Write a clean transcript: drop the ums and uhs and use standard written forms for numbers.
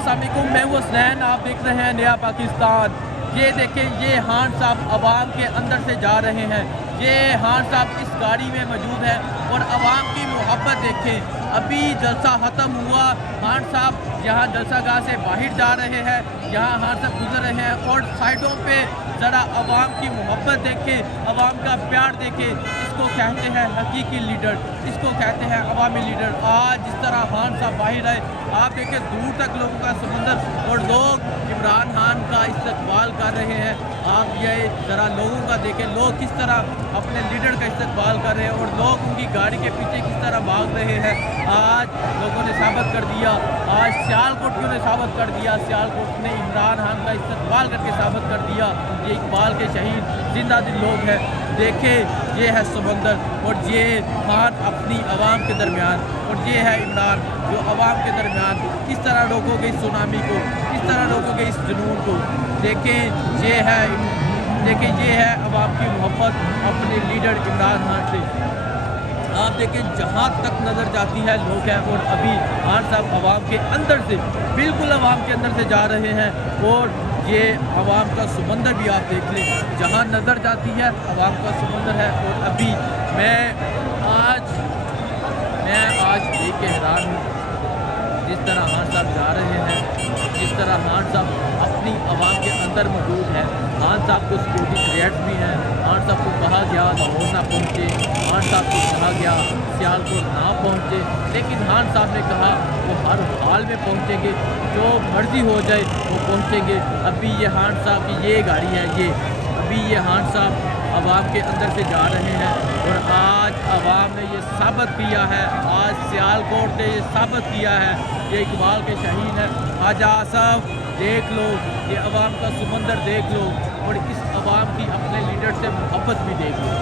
अस्सलाम वालेकुम, मैं हूँ हसनैन, आप देख रहे हैं नया पाकिस्तान। ये देखें, ये खान साहब अवाम के अंदर से जा रहे हैं। ये खान साहब इस गाड़ी में मौजूद है और अवाम की मोहब्बत देखें। अभी जलसा ख़त्म हुआ, खान साहब यहाँ जलसा गाह से बाहर जा रहे हैं, यहाँ खान साहब गुजर रहे हैं और साइडों पे ज़रा अवाम की मोहब्बत देखें, अवाम का प्यार देखें। इसको कहते हैं हकीकी लीडर, इसको कहते हैं अवामी लीडर। आज जिस तरह खान साहब बाहर आए, आप देखें दूर तक लोगों का समंदर और लोग इमरान खान का इस्तकबाल कर रहे हैं। आप ये ज़रा लोगों का देखें, लोग किस तरह अपने लीडर का इस्तकबाल कर रहे हैं और लोग उनकी गाड़ी के पीछे किस तरह भाग रहे हैं। आज लोगों ने साबित कर दिया, आज सियालकोटियों ने साबित कर दिया, सियालकोट ने इमरान खान का इस्तकबाल करके साबित कर दिया। ये इकबाल के शहीद जिंदा दिल लोग हैं। देखें, ये है समंदर और ये खान अपनी आवाम के दरमियान, और ये है इमरान जो आवाम के दरमियान। किस तरह रोकोगे इस सुनामी को, किस तरह रोकोगे इस जुनून को। देखें, ये है आवाम की मोहब्बत अपने लीडर इमरान खान से। आप देखें, जहाँ तक नज़र जाती है लोग हैं और अभी खान साहब आवाम के अंदर से, बिल्कुल आवाम के अंदर से जा रहे हैं। और ये आवाम का समंदर भी आप देख लें, जहाँ नज़र जाती है आवाम का समंदर है। और अभी मैं आज देख के हैरान हूँ, जिस तरह खान साहब जा रहे हैं, जिस तरह खान साहब अपनी आवाम के अंदर मौजूद है। खान साहब को सिक्योरिटी थ्रेट्स भी हैं। खान साहब को कहा गया लाहौर ना पहुँचे, खान साहब को कहा गया सियालकोट ना पहुँचे, लेकिन खान साहब ने कहा वो हर हाल में पहुँचेंगे, जो मर्जी हो जाए वो पहुँचेंगे। अभी ये खान साहब की ये गाड़ी है, अभी ये खान साहब आवाम के अंदर से जा रहे हैं। और आज आवाम ने ये साबित किया है, आज सियालकोट ने ये साबित किया है, ये इकबाल के शहीद हैं। आज आसफ देख लो, ये आवाम का समंदर देख लो और इस आवाम की अपने लीडर से मोहब्बत भी देख लो।